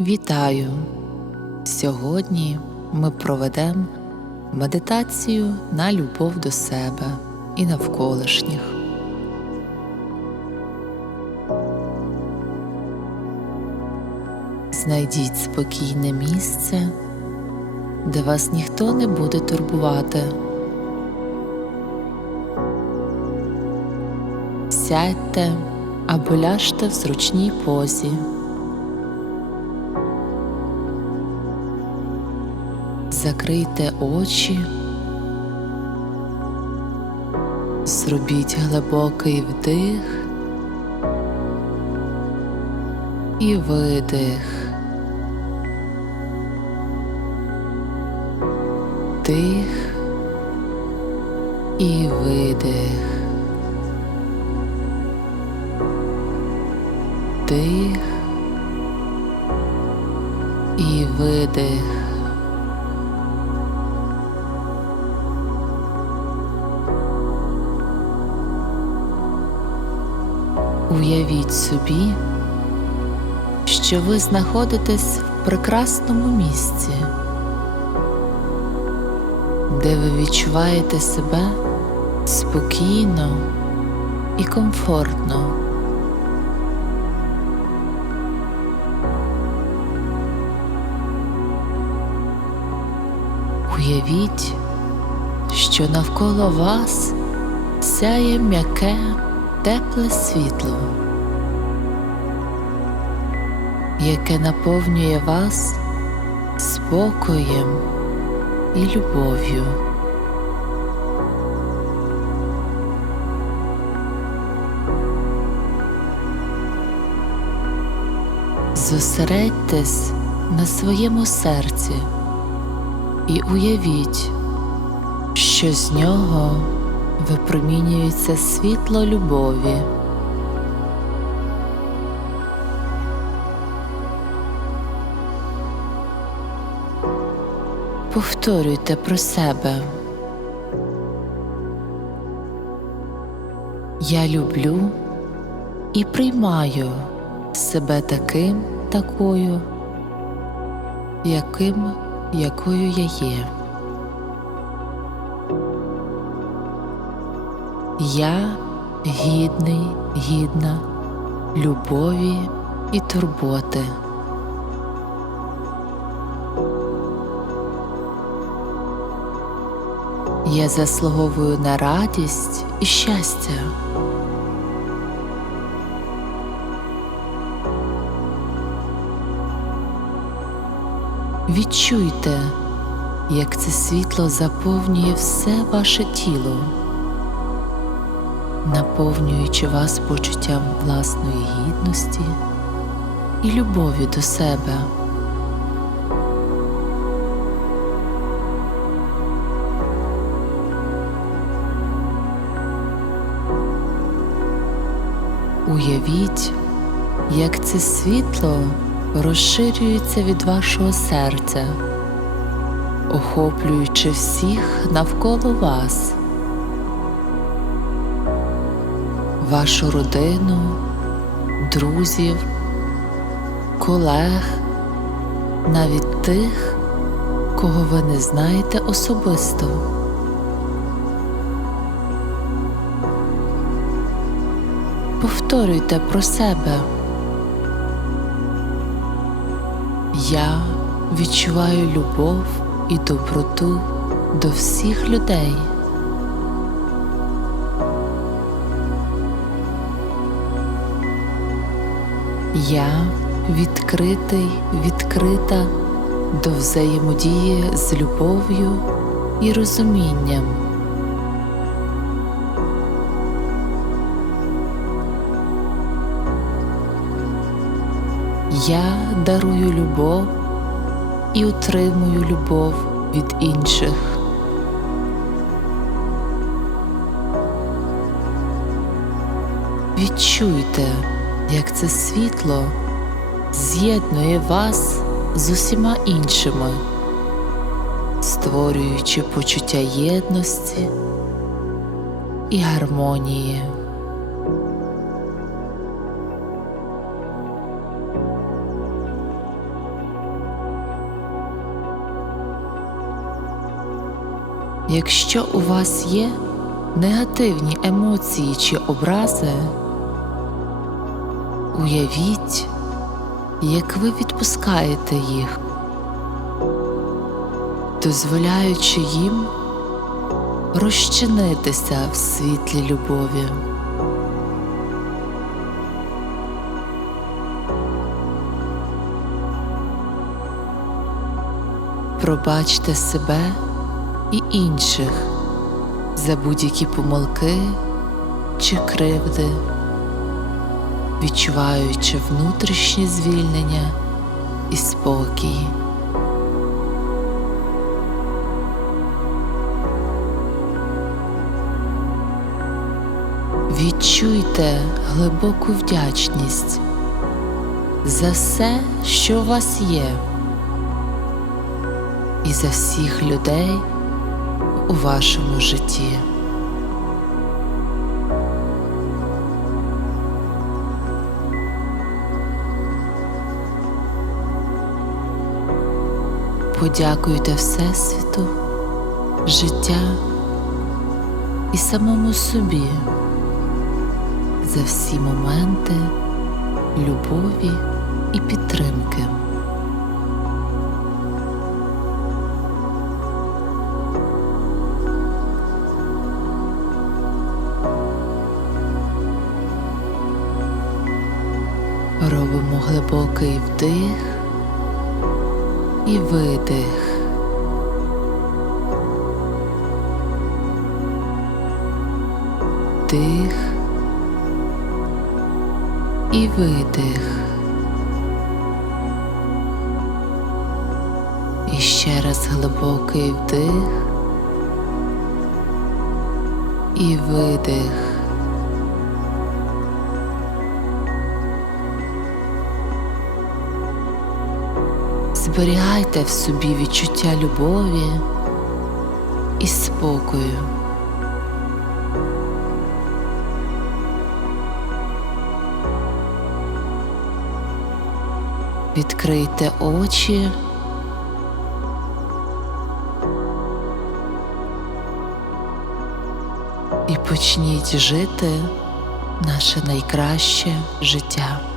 Вітаю! Сьогодні ми проведемо медитацію на любов до себе і навколишніх. Знайдіть спокійне місце, де вас ніхто не буде турбувати. Сядьте або ляжте в зручній позі. Закрийте очі, зробіть глибокий вдих і видих. Вдих і видих. Вдих і видих. Уявіть собі, що ви знаходитесь в прекрасному місці, де ви відчуваєте себе спокійно і комфортно. Уявіть, що навколо вас сяє м'яке тепле світло, яке наповнює вас спокоєм і любов'ю. Зосередьтесь на своєму серці і уявіть, що з нього випромінюється світло любові. Повторюйте про себе. Я люблю і приймаю себе таким, такою, яким, якою я є. Я гідний, гідна любові і турботи. Я заслуговую на радість і щастя. Відчуйте, як це світло заповнює все ваше тіло наповнюючи вас почуттям власної гідності і любові до себе. Уявіть, як це світло розширюється від вашого серця, охоплюючи всіх навколо вас. Вашу родину, друзів, колег, навіть тих, кого ви не знаєте особисто. Повторюйте про себе. Я відчуваю любов і доброту до всіх людей. Я відкритий, відкрита до взаємодії з любов'ю і розумінням. Я дарую любов і утримую любов від інших. Відчуйте як це світло з'єднує вас з усіма іншими, створюючи почуття єдності і гармонії. Якщо у вас є негативні емоції чи образи, уявіть, як ви відпускаєте їх, дозволяючи їм розчинитися в світлі любові. Пробачте себе і інших за будь-які помилки чи кривди, відчуваючи внутрішнє звільнення і спокій. Відчуйте глибоку вдячність за все, що у вас є, і за всіх людей у вашому житті. Подякуйте Всесвіту, життя і самому собі за всі моменти любові і підтримки. Робимо глибокий вдих і видих. Вдих і видих. І ще раз глибокий вдих і видих. Зберігайте в собі відчуття любові і спокою. Відкрийте очі. І почніть жити наше найкраще життя.